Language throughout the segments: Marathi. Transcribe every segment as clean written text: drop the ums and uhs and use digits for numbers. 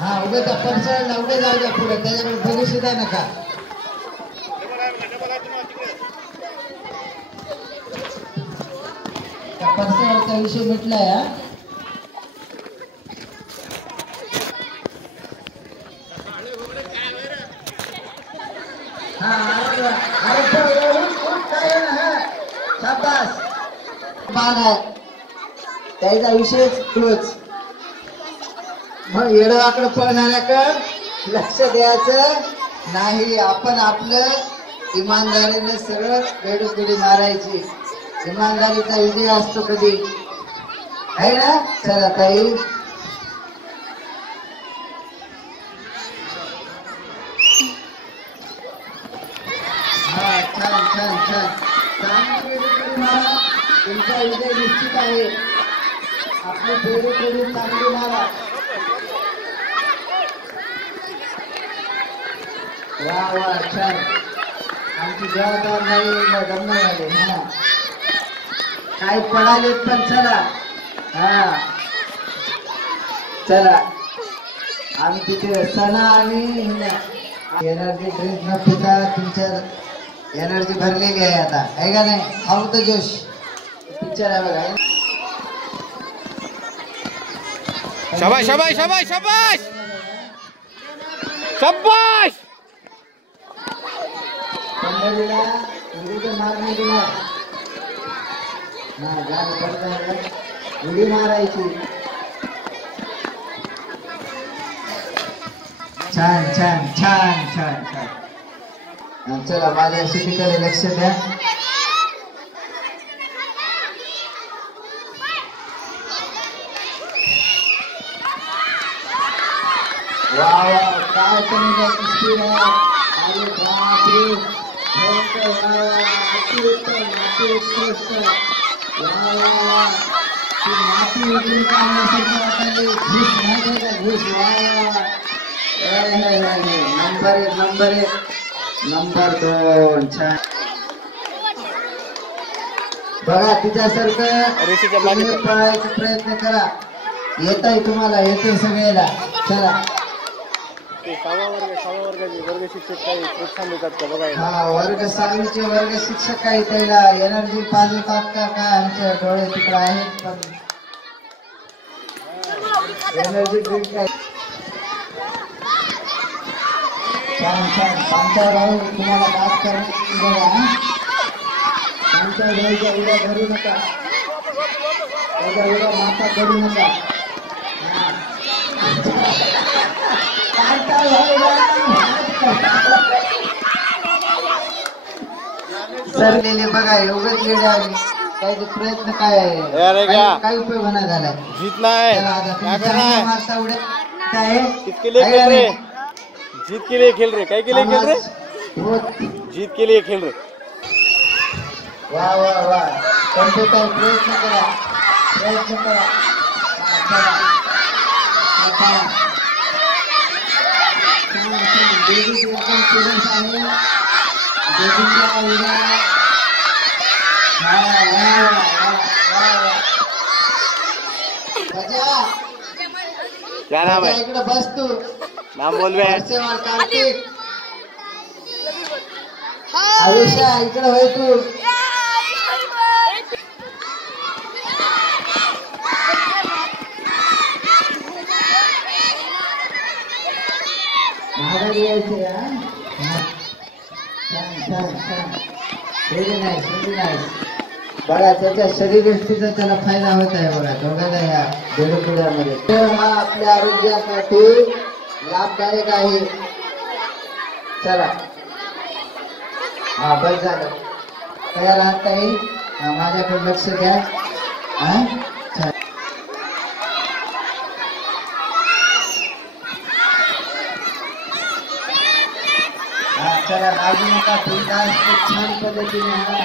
हा उभे त्या परसाला उभे जाऊ द्या पुढे त्याच्याकडे बघू सुद्धा नका. त्या परसाचा विषय मिटलाय. त्याचा विषय क्लोज. मग येडवाकडे पळणाऱ्याकडे लक्ष द्यायचं नाही. आपण आपलं इमानदारीने सरळ वेडोपिडी मारायची. इमानदारीचा विजय असतो कधी आहे ना. चला ताई हा छान छान छान चांगली वेडोपिडी मारा. तुमचा विजय निश्चित आहे. आपली वेडोपिडी चांगली मारा. वा वा छान. आमची जबाबदार नाही गमन झाले. हा काही पडालेत पण चला. हा चला आम्ही तिथे सणा आणि एनर्जी ड्रिंक न पिता तुमच्या एनर्जी भरलेली आहे आता आहे का नाही. आउट द जोश पिक्चर आहे बघा. शाबाश शाबाश शाबाश शाबाश शाबाश. पंढरीला उडी मारणे दिला. हा गाडी पडता उडी मारायची. छान छान छान छान छान. चला माझ्या शेतीकडे लक्ष द्या. वा वा काय तुम्ही स्पीड आहे. अरे बापरे माती उचलून काढण्यासाठी वाटायला घुस माहिती का घुस. नंबर एक नंबर एक नंबर 2 छान. बघा तिच्यासारखं पळायचा प्रयत्न करा. येत आहे तुम्हाला येते सगळ्याला. चला वर्ग शिक्षक काही प्रोत्साहन देतात का बघा. हा वर्ग 6वीचे वर्ग शिक्षक काही त्याला एनर्जी पाजवतात का काय. आमच्या डोळे तिकडे आहेत पण एनर्जी ड्रिंक काय. छान छान. आमच्या भाऊ तुम्हाला बात करण्याची बघा. आमच्या भाऊच्या उड्या धरू नका. त्याच्या उड्या माता करू नका. सरलेले बघा एवढंच वेळ आली. काही प्रयत्न काय आहे काही उपयोग नाही झालाय. जीतना है क्या करना है. मारता उड्या काय किसके लिए खेल रहे. जीत के लिए खेल रहे. काय के लिए खेल रहे. जीत के लिए खेल रहे. वा वा वा. कम्प्युटर प्रयत्न करा प्रयत्न करा. क्या नाम है. इकडे बस तू. नाम बोल बे. कार्तिक आयुष्या इकडे होय तू. महागाई यायचे. छान छान छान. Very nice very nice. बघा त्याच्या शरीरयष्टीचा त्याला फायदा होत आहे बघा दोघांना या वेडोपिड्यामध्ये. हा आपल्या आरोग्यासाठी लाभदायक आहे. चला हा बस झालं. तयार आहात ताई. माझ्याकडे लक्ष द्या. हा चला लागू नका. बिनधास्त छान पद्धतीने हा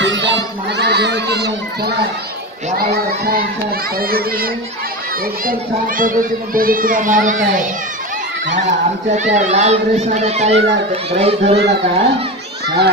बिनधास्त माझा घ्यायची नाही. चला याला छान छान पद्धतीने एकदम छान पद्धतीने बेडीपुरा मारत आहे. हा आमच्या त्या लाल ड्रेसवाल्या ताईला ग्रहित धरू नका. हा